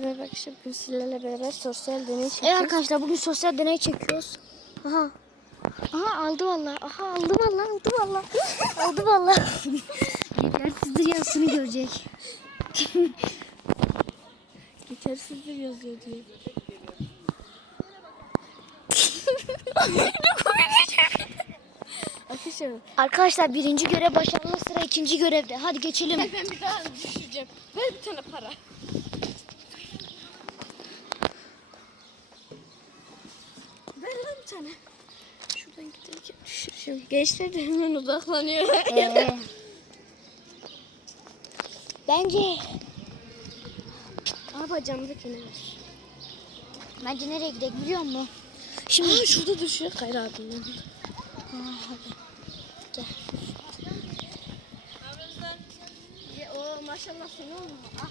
Merhaba arkadaşlar. Bugün sizlerle beraber sosyal deney çekiyoruz. Evet arkadaşlar bugün sosyal deney çekiyoruz. Aha. Aha aldı valla. Aha aldı valla. Aldı valla. aldı valla. Yetersizdir yazısını görecek. Yetersizdir yazıyor diye. Arkadaşlar Arkadaşlar birinci görev başarılı sıra ikinci görevde. Hadi geçelim. ben bir daha düşüreceğim. Ver bir tane para. Ver lan bir tane. Şuradan giderken düşüreceğim. Gençler de hemen odaklanıyor. Ee, bence Aa bacağımda kenar bence nereye gidelim biliyor musun? Şimdi Aa, şurada düşüyor Kayra abimden. Gel. O maşallah seni olma. Ah.